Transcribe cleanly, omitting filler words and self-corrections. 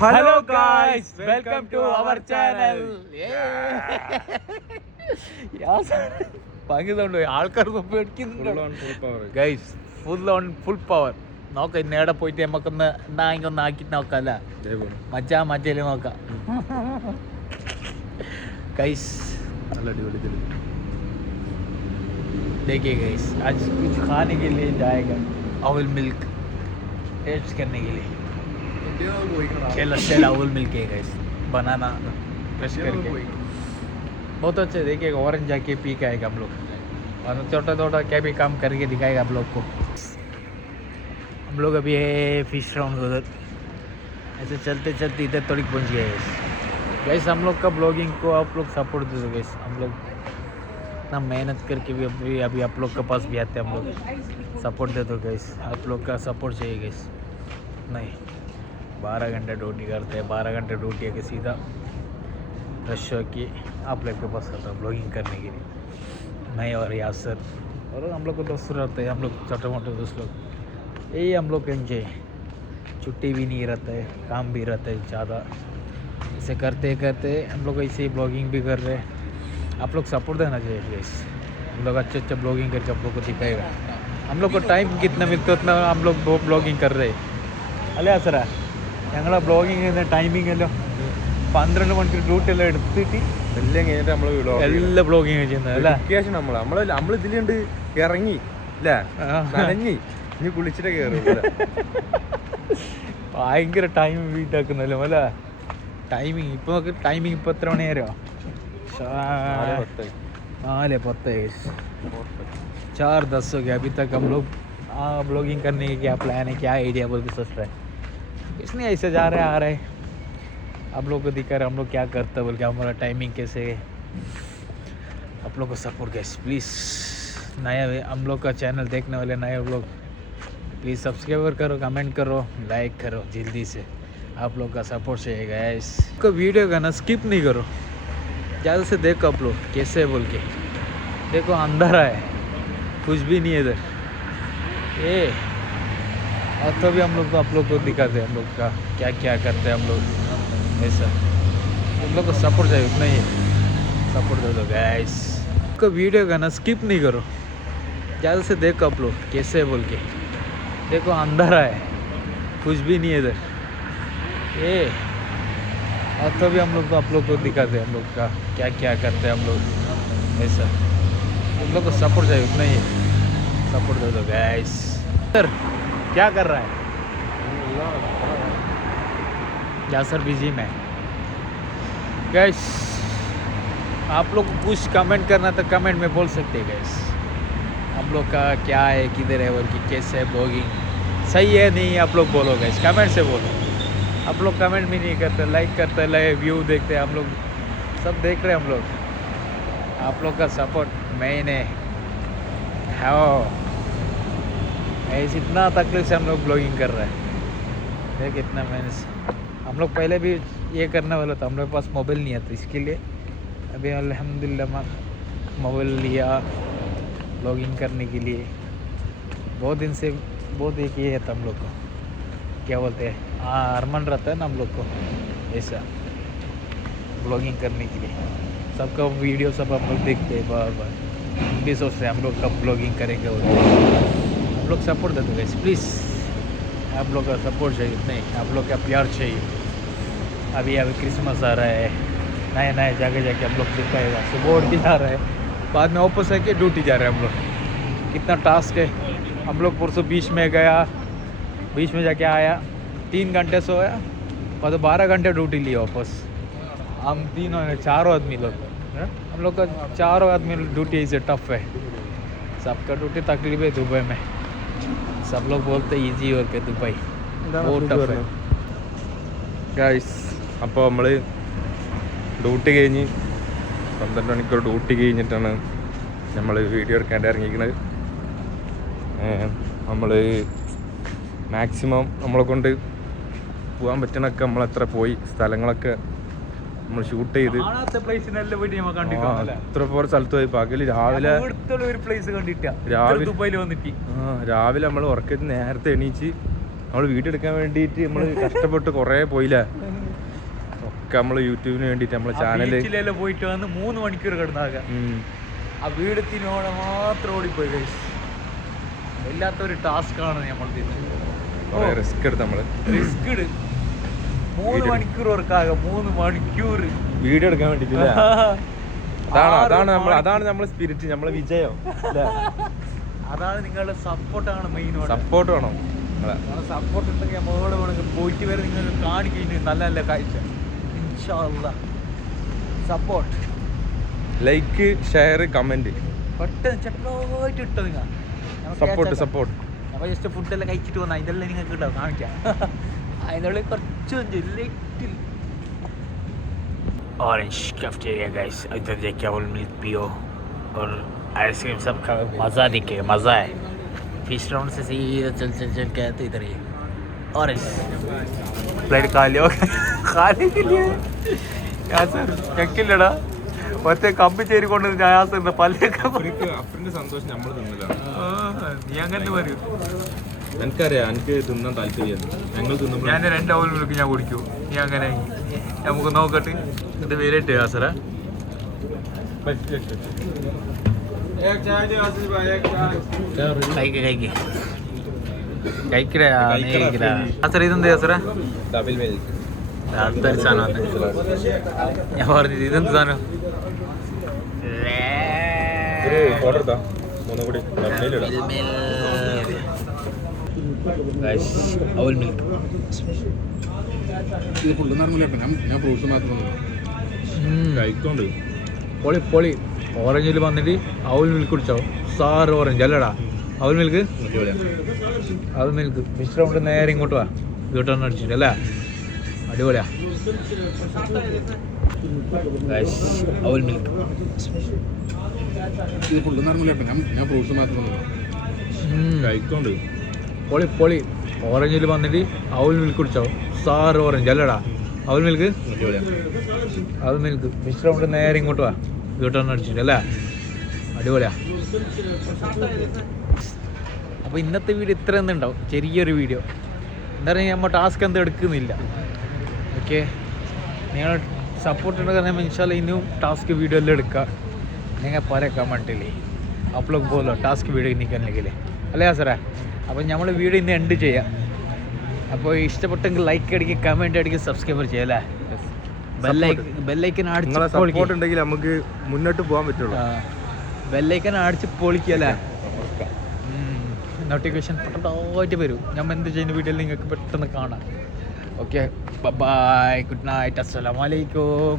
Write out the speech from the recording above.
Hello guys, welcome to our channel. Guys, full power. നോക്ക ഇന്നേടെ പോയിട്ട് നമുക്കൊന്ന് ഇങ്ങൊന്ന് ആക്കിട്ട് നോക്കല്ല മറ്റേല് നോക്കാം ഗൈസ്. നല്ല അടിപൊളി देखिए गाइस, आज कुछ खाने के लिए जाएगा अवल मिल्क टेस्ट करने के लिए. चल अवल मिल्क है गाइस, बनाना क्रश करके बहुत अच्छे. देखिए ऑरेंज जाके पी के आएगा हम लोग और छोटा क्या भी काम करके दिखाएगा आप लोग को. हम लोग अभी है फिश राउंड उधर, ऐसे चलते चलते इधर थोड़ी पहुंच गए गाइस. हम लोग का ब्लॉगिंग को आप लोग सपोर्ट दे दो गाइस. हम लोग इतना मेहनत करके भी अभी आप लोग के पास भी आते हैं. हम लोग सपोर्ट दे दो गाइस. आप लोग का सपोर्ट चाहिए गाइस. नहीं 12 घंटे ड्यूटी करते हैं, 12 घंटे ड्यूटी है कि सीधा फ्रेश होके आप लोग के पास आता ब्लॉगिंग करने के लिए. मैं और यासर और हम लोग को दोस्त रहते हैं, हम लोग छोटे मोटे दोस्त लोग. यही हम लोग एंजॉय, छुट्टी भी नहीं रहता है, काम भी रहता है ज़्यादा. इसे करते करते हम लोग ऐसे ही ब्लॉगिंग भी कर रहे हैं. आप लोग सपोर्ट देना चाहिए गाइस. हम लोग अच्छे ब्लॉगिंग करके आप लोग को दिखाएगा. हम लोग को टाइम कितना मिलता है उतना हम लोग ब्लॉगिंग कर रहे हैं. അല്ലേ അസറാ, ഞങ്ങളെ ബ്ലോഗിങ് ചെയ്യുന്ന ടൈമിംഗ് എല്ലാം 12 മണിക്കൂർ ഡ്യൂട്ടി എല്ലാം എടുത്തിട്ട് എല്ലാം കഴിഞ്ഞിട്ട് നമ്മൾ എല്ലാ ബ്ലോഗിങ് ചെയ്യുന്നത് അല്ലേ. നമ്മൾ ഇതിലുണ്ട് ഇറങ്ങി അല്ലേ, നനഞ്ഞി ഇനി കുളിച്ചിട്ട് കയറും. ഭയങ്കര ടൈം വീട്ടാക്കുന്നല്ലോ അല്ലേ. ടൈമിങ് ഇപ്പോൾ നോക്ക്, ടൈമിംഗ് ഇപ്പോൾ എത്ര മണി നേരോ? 4:10. 4:10 हो गया. अभी तक हम लोग ब्लॉगिंग करने की क्या प्लान है, क्या आइडिया बोल के सोच रहे हैं. कुछ नहीं, ऐसे जा रहे आ रहे आप लोग को दिखा रहे हम लोग क्या करते बोल के. हमारा टाइमिंग कैसे है, आप लोग को सपोर्ट गैस प्लीज़. नया हम लोग का चैनल देखने वाले नए लोग प्लीज़ सब्सक्राइब करो, कमेंट करो, लाइक करो जल्दी से. आप लोग का सपोर्ट चाहिए गैस. को वीडियो का ना स्किप नहीं करो, ज़्यादा से देखो आप लोग कैसे बोल के. देखो अंधेरा है, कुछ भी नहीं है इधर ये. और तो भी हम लोग तो आप लोग को दिखाते हैं हम लोग का क्या क्या करते हैं हम लोग. ऐसा हम लोग को सपोर्ट चाहिए, उतना ही सपोर्ट दे दो गैस. को वीडियो का ना स्किप नहीं करो, ज़्यादा से देखो आप लोग कैसे बोल के. देखो अंधेरा है, कुछ भी नहीं है इधर ये. और तो भी हम लोग तो आप लोग को दिखाते हैं हम लोग का क्या क्या करते हैं हम लोग. ऐसा हम लोग को सपोर्ट चाहिए, उतना ही सपोर्ट दे दो गैस. सर क्या कर रहा है या सर बिजी में गैस. आप लोग को कुछ कमेंट करना तो कमेंट में बोल सकते हैं गैस. हम लोग का क्या है, किधर है बोल के, कैसे है ब्लॉगिंग, सही है नहीं, आप लोग बोलो गैस, कमेंट से बोलो. आप लोग कमेंट भी नहीं करते, लाइक करते, व्यू देखते. हम लोग सब देख रहे हैं हम लोग. आप लोग का सपोर्ट मैंने है. ऐसे इतना तकलीफ से हम लोग ब्लॉगिंग कर रहे हैं. देख इतना मेहनत. हम लोग पहले भी ये करने वाला था, हम लोग के पास मोबाइल नहीं आता, इसके लिए अभी अल्हम्दुलिल्लाह मोबाइल लिया ब्लॉगिंग करने के लिए. बहुत दिन से बहुत एक ये है हम लोग को, क्या बोलते हैं, अरमान रहता है ना हम लोग को ऐसा ब्लॉगिंग करने के लिए. सबका वीडियो सब हम लोग देखते हैं बार बार, भी सोचते हैं हम लोग कब ब्लॉगिंग करेंगे. और आप लोग सपोर्ट दे दो गाइस प्लीज़. आप लोग का सपोर्ट चाहिए, नहीं आप लोग का प्यार चाहिए. अभी क्रिसमस आ रहा है, नए नए जगह जाके हम लोग दिखाएगा. सुबह उठ के जा रहे हैं, बाद में वापस आके ड्यूटी जा रहे हैं हम लोग. कितना टास्क है. हम लोग परसों बीच में गया, बीच में जाके आया, 3 घंटे सोया और 12 घंटे ड्यूटी लिया वापस. हम चारों आदमी लोग, हम लोग का चारों आदमी ड्यूटी ऐसे टफ है. सबका ड्यूटी तकलीफ है दुबई में. सब लोग बोलते हैं ഈസി വർക്ക് ദുബായ് बहुत टफ है ഗൈസ്. അപ്പോൾ നമ്മൾ ഡ്യൂട്ടി കഴിഞ്ഞ് 12 മണിക്കൂർ ഡ്യൂട്ടി കഴിഞ്ഞിട്ടാണ് നമ്മൾ വീഡിയോ എടുക്കാണ്ട് ഇറങ്ങിയിരിക്കുന്നത്. നമ്മൾ മാക്സിമം നമ്മളെ കൊണ്ട് പോകാൻ പറ്റണൊക്കെ നമ്മളെത്ര പോയി, സ്ഥലങ്ങളൊക്കെ നമ്മൾ ഷൂട്ട് ചെയ്ത് എത്ര പോലെ സ്ഥലത്ത് പോയി. പകല് രാവിലെ നമ്മൾ ഉറക്കത്തിൽ നേരത്തെ എണീച്ച് നമ്മൾ വീഡിയോ എടുക്കാൻ വേണ്ടിയിട്ട് നമ്മൾ കഷ്ടപ്പെട്ട് കുറേ പോയില്ലേ. ഒക്കെ നമ്മൾ യൂട്യൂബിന് വേണ്ടിയിട്ട് നമ്മളെ ചാനൽ ബീച്ചിലെല്ലാം പോയിട്ട് വന്ന് 3 മണിക്കൂർ കിടന്നാകാം. ആ വീടത്തിനോടെ മാത്രം ഓടിപ്പോയി ഗൈസ്. വല്ലാത്തൊരു ടാസ്ക്കാണ് നമ്മൾ റിസ്ക് എടുത്ത് നമ്മൾ റിസ്ക് 3 മണിക്കൂർ വർക്കാകാം. 3 മണിക്കൂർ വീഡിയോ എടുക്കാൻ വേണ്ടിട്ടില്ല. അതാണ് നമ്മളെ സ്പിരിറ്റ്, നമ്മളെ വിജയം. അതാണ് നിങ്ങളുടെ സപ്പോർട്ടാണ് മെയിൻ. സപ്പോർട്ട് വേണം. സപ്പോർട്ട് ഉണ്ടെങ്കിൽ നമ്മളോട് വേണമെങ്കിൽ പോയിട്ട് വരെ നിങ്ങൾക്ക് കാണിക്കുന്നു നല്ല നല്ല കാഴ്ച. ഇൻഷാ അല്ലാഹ് സപ്പോർട്ട്, ലൈക്ക്, ഷെയർ, കമന്റ് പെട്ടെന്ന് ചെറുതായിട്ട് ഇട്ടോ നിങ്ങൾ. സപ്പോർട്ട്. അപ്പോൾ ജസ്റ്റ് ഫുഡെല്ലാം കഴിച്ചിട്ട് വന്നാൽ ഇതെല്ലാം നിങ്ങൾക്ക് ഉണ്ടാവും കാണിക്കാം. അതിനുള്ളിൽ കുറച്ച് ലിറ്റിൽ ऑरेंज कैफेटेरिया गाइस. इधर देखिए अवल मिल्क पियो और आइसक्रीम सब का मज़ा दिखे, मज़ा है. फिश राउंड से सीधा चल के आए तो इधर ही ऑरेंज प्लेट खा लियो. खाने के लिए यहाँ सर चक्किല്ലടാ ഒറ്റ കമ്പി ചേരിക്കൊണ്ട് ഞായാസറിന്റെ പല്ലൊക്കെ അപ്പന്റെ സന്തോഷം നമ്മൾ തിന്നലാണ്. നീ അങ്ങനെ പറയൂ. എനിക്കറിയാം, എനിക്ക് തിന്നാൻ താല്പര്യം. ഞങ്ങൾ തിന്നുമ്പോൾ ഞാൻ 2 അവൽ മിൽക്ക് ഞാൻ കുടിക്കൂ. നീ അങ്ങനെ നമുക്ക് നോക്കട്ടെ. ഇത് വേറിട്ട് യാസറ ഇതെന്താ യാസറ? Double milk. അടുത്തൊരു സാധനം ഞാൻ പറഞ്ഞത്. ഇതെന്ത് സാധനം? അവൽ മിൽക്ക് ഇത് ഫുള്ള് നോർമലായിട്ട് ഞാൻ ഫ്രൂട്ട്സ് മാത്രം കഴിക്കോണ്ട്. പൊളി. ഓറഞ്ചിൽ വന്നിട്ട് അവൽ മിൽക്ക് കുടിച്ചോ? സാറ് ഓറഞ്ച് അല്ലടാ അവൽ മിൽക്ക്. അവൽ മിൽക്ക് ഫിഷ് റൗണ്ട് നേരെ ഇങ്ങോട്ട് വാ. വീട്ടൊന്നും അടിച്ചിട്ട് അല്ലേ? അടിപൊളിയാ. അവൽ മിൽക്ക് ഇത് ഫുള്ള് നോർമലായിട്ട് ഞാൻ ഫ്രൂട്ട്സ് മാത്രം കഴിക്കോണ്ട്. പൊളി. ഓറഞ്ചിൽ വന്നിട്ട് അവൽ മിൽക്ക് കുടിച്ചോ? സാറ് ഓറഞ്ച് അല്ലടാ അവൽ മിൽക്ക്. അവൽ മിൽക്ക് ഫിഷ് റൗണ്ട് നേരെ ഇങ്ങോട്ട് വാ. വീട്ടൊന്നും അടിച്ചിട്ട് അല്ലേ? അടിപൊളിയാ. അപ്പോൾ ഇന്നത്തെ വീഡിയോ ഇത്ര ഉണ്ടാവും. ചെറിയൊരു വീഡിയോ. എന്താ പറയുക, നമ്മൾ ടാസ്ക് എന്തും എടുക്കുന്നില്ല. ഓക്കെ, നിങ്ങൾ സപ്പോർട്ട് ഉണ്ടെങ്കിൽ ഇൻഷാല്ല ഇനിയും ടാസ്ക് വീഡിയോ എല്ലാം എടുക്കുക. നിങ്ങൾ പല കമൻറ്റില്ലേ आप लोग बोलो टास्क वीडियो निकलने के लिए അല്ലേ സാറേ? അപ്പോൾ നമ്മൾ വീഡിയോ ഇന്ന് എൻഡ് ചെയ്യാം. അപ്പോൾ ഇഷ്ടപ്പെട്ടെങ്കിൽ ലൈക്ക് അടിക്കുക, കമൻറ്റ് അടിക്കുക, സബ്സ്ക്രൈബ് ചെയ്യുക അല്ലേ? ബെല്ലൈക്കൻ അടിച്ച് സപ്പോർട്ട് ഉണ്ടെങ്കിൽ നമുക്ക് മുന്നോട്ട് പോകാൻ പറ്റുള്ളൂ. ബെല്ലൈക്കൻ അടിച്ച് പൊളിക്കുക അല്ലേ? നോട്ടിഫിക്കേഷൻ പെട്ടെന്നായിട്ട് വരും. നമ്മൾ എന്ത് ചെയ്യുന്ന വീഡിയോയിൽ നിങ്ങൾക്ക് പെട്ടെന്ന് കാണാം. ഓക്കെ, ബൈ, ഗുഡ് നൈറ്റ്, അസ്സലാമു അലൈക്കും.